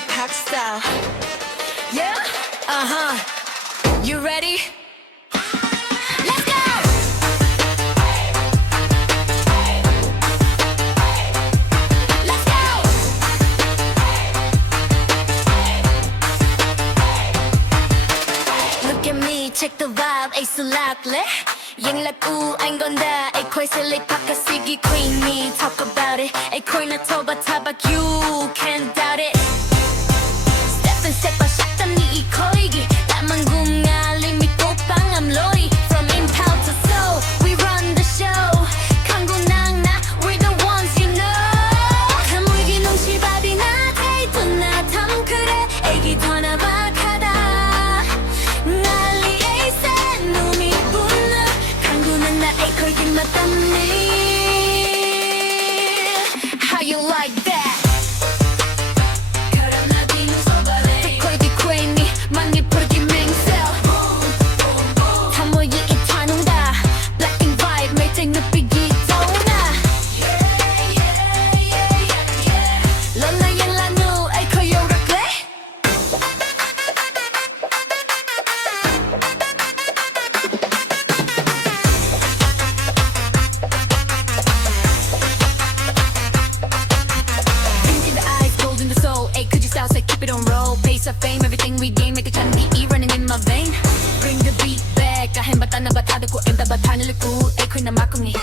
my pack style. Yeah? You ready? Let's go! Let's go! Look at me, check the vibe, ace lạc Yang là cu anh gonda, ay khôi sẽ lấy pakka sigi queenie. Talk about it, ay khôi na toba tabak, you can't doubt it. Step and step, shaktan ni ikoigi. Tamang gunga, limit ko pang amloy. From impal to soul, we run the show. Kangu nang na, we're the ones you know. Kamugi nung shibabi na, taito na tam kure. Egi tona bakada. Ngali ay sen, numi puna. Kangu nang na, ay koy ting matami. How you like that? Keep it on roll, pace of fame, everything we gain, make a chandi running in my vein. Bring the beat back, kahit bata na bata ko, em bata niliku, ay ko'y na makungi.